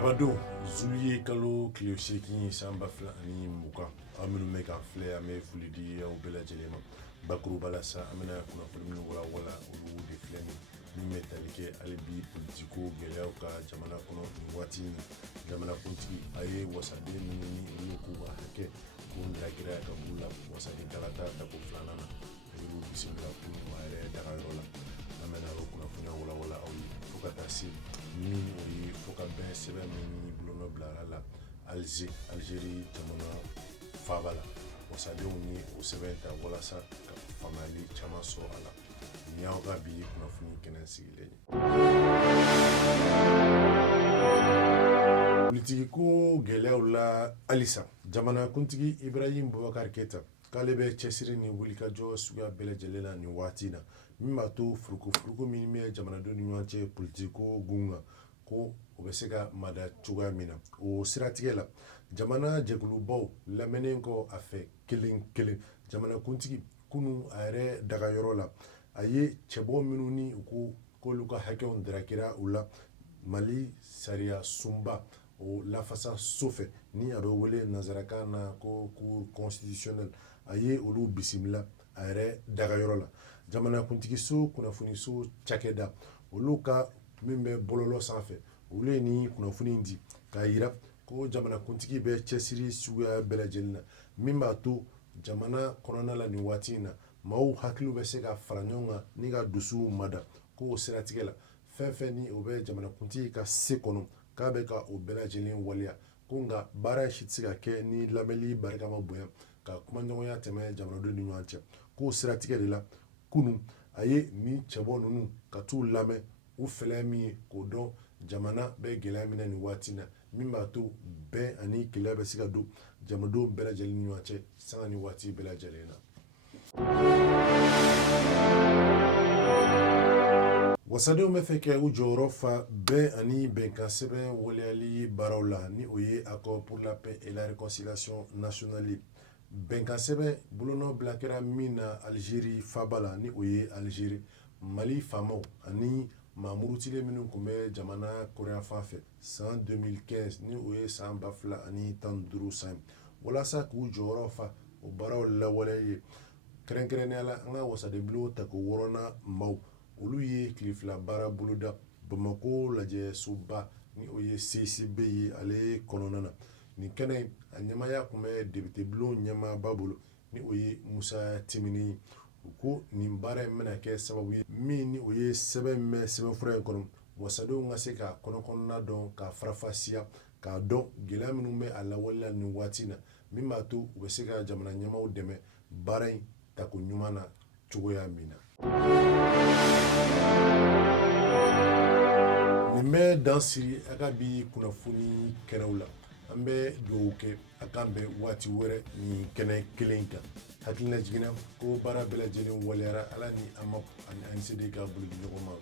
Arabado, Zulier Kalo, Cleoseki, Samba Flani, Muka, Aminu Meka, Flair, Ame Fulidi, Obela Jelema, Bakuru Balasa, Amena, Kuna Wala, Ulu, de Flemi, Nimetalike, Alibi, Politico, Gelauka, Jamana Kono, Watini, Jamana Punti, Aye, Wasade, Mini, Lukuba, Hake, Kundra Gira, Kabula, Wasadi Kalata, Tapo Flanana, Ulu, Simila, Punu, Dararola, Amena, Kuna Wala, Fukatasi. Min oye foka ben sɛbɛn min bulon bilara la Algérie jamana faaba la wasadenw ni o sɛbɛn ta walasa ka faamuyali caman sɔrɔ a la ni y'aw ka bi kunnafoni kɛnɛ sigilen ye politikiko gɛlɛyaw la halisa jamanakuntigi Ibrahim Boubacar Keita k'ale bɛ cɛsiri ni wulikajɔ suguya bɛɛ lajɛlen na nin waati na min b'a to furuko min bɛ jamanadenw ni ɲɔgɔn cɛ politikiko gun kan ko o bɛ se ka mada cogoya min na o siratigɛ la jamana jɛkulubaw lamɛnnen kɔ a fɛ kelen jamanakuntigi kunu a yɛrɛ dagayɔrɔ la a ye cɛbɔ minnu ni u ko k'olu ka hakɛw darakira u la Mali sariya sunba o lafasa so fɛ ni a bɛ wele nanzarakan na ko cour constitutionnelle a ye olu bisimila a yɛrɛ dagayɔrɔ la jamanakuntigiso kunnafoniso cakɛda olu ka min bɛ bɔlɔlɔ sanfɛ olu ye ni kunnafoni di k'a yira ko jamanakuntigi bɛ cɛsiri suguya bɛɛ lajɛlen na min b'a to jamana kɔnɔna la nin waati in na maaw hakiliw bɛ se ka fara ɲɔgɔn kan ni ka dusuw mada ko o siratigɛ la fɛn fɛn ni o bɛ jamanakuntigi ka se kɔnɔ k'a bɛ ka o bɛɛ lajɛlen waleya ko nka baara si tɛ se ka kɛ ni lamɛnli barika ma bonya ka kumaɲɔgɔnya tɛmɛ jamanadenw ni ɲɔgɔn cɛ k'o siratigɛ de la kunun a ye ni cɛbɔ ninnu ka t'u lamɛn u fɛlɛ min ye k'o dɔn jamana bɛ gɛlɛya min na nin waati na min b'a to bɛn ani kelenya bɛ se ka don jamanadenw bɛɛ lajɛlen ni ɲɔgɔn cɛ sanga ni waati bɛɛ lajɛlen na wasadenw bɛ fɛ kɛ u jɔyɔrɔ fa bɛn ani bɛnkan sɛbɛn waleyali baaraw la ni o ye accord pour la paix et la réconciliation nationale bɛnkan sɛbɛn bolonɔ bila kɛra min na Algérie faaba la ni o ye Algérie Mali faamaw ani maa murutilen minnu tun bɛ jamana kɔrɔyan fan fɛ san 2015 ni o ye san 2015 san walasa k'u jɔyɔrɔ fa o baaraw lawaleya ye kɛrɛnkɛrɛnnenya la an ka wasadenbilo tako wɔɔrɔnan maaw olu ye tile fila baara boloda Bamako lajɛsoba ni o ye CCB ye ale kɔnɔna na nin kɛnɛ a ɲɛmaaya tun bɛ debitebulon ɲɛmaaba bolo ni o ye Musa Timini u ko nin baara in bɛna kɛ sababu ye min ni o ye sɛbɛn mɛn sɛbɛnfura in kɔnɔ wasadenw ka se ka kɔnɔkɔnɔna dɔn ka farafasiya k'a dɔn gɛlɛya minnu bɛ a lawaleya nin waati na min b'a to u bɛ se ka jamana ɲɛmaaw dɛmɛ baara in tako ɲuman na cogoya min na nin bɛ dan siri a ka bi kunnafoni kɛnɛw la an bɛ dugawu kɛ a kan bɛn waati wɛrɛ nin kɛnɛ kelen kan hakilina jiginna ko baara bɛɛ lajɛlen waleyara ala ni an se de ka bolo di ɲɔgɔn ma